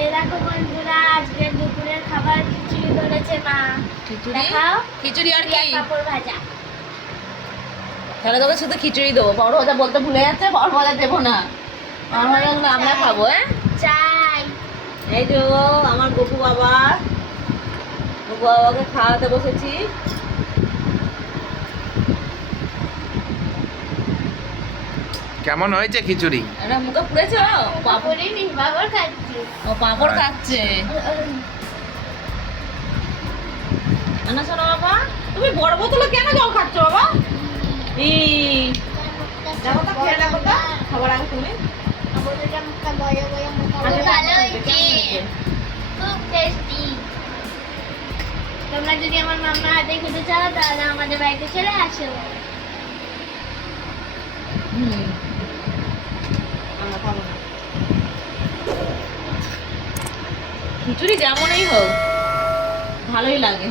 এই দেখো বন্ধুরা, আজকে দুপুরের খাবার খিচুড়ি করেছে মা। খিচুড়ি? দেখাও। খিচুড়ি আর কি? পাঁপড় ভাজা। তাহলে তোকে শুধু খিচুড়ি দেবো, পাপড় ভাজা বলতে ভুলে যাচ্ছে। পাপড় ভাজা দেবো না, পাপড় ভাজা আমরা খাবো। হ্যাঁ, চাই। এই যে আমার গপু বাবাকে খাওয়াতে বসেছি। কেমন হয়েছে খিচুড়ি? এটা মুখে পুড়েছে। পাঁপড়ই নি, পাঁপড় খাচ্ছি। ও পাপড় খাচ্ছে। না শোনো বাবা, তুমি বড় বোতলে কেন জল খাচ্ছ বাবা? দেখো তো, খেয়ে দেখো তো খাবার আগে তুমি। ভালো হয়েছে, খুব টেস্টি। তোমরা যদি আমার মামার হাতে খেতে চাও তাহলে আমাদের বাড়িতে চলে আসো। আমরা খাবো না। খিচুড়ি যেমনই হোক ভালোই লাগে।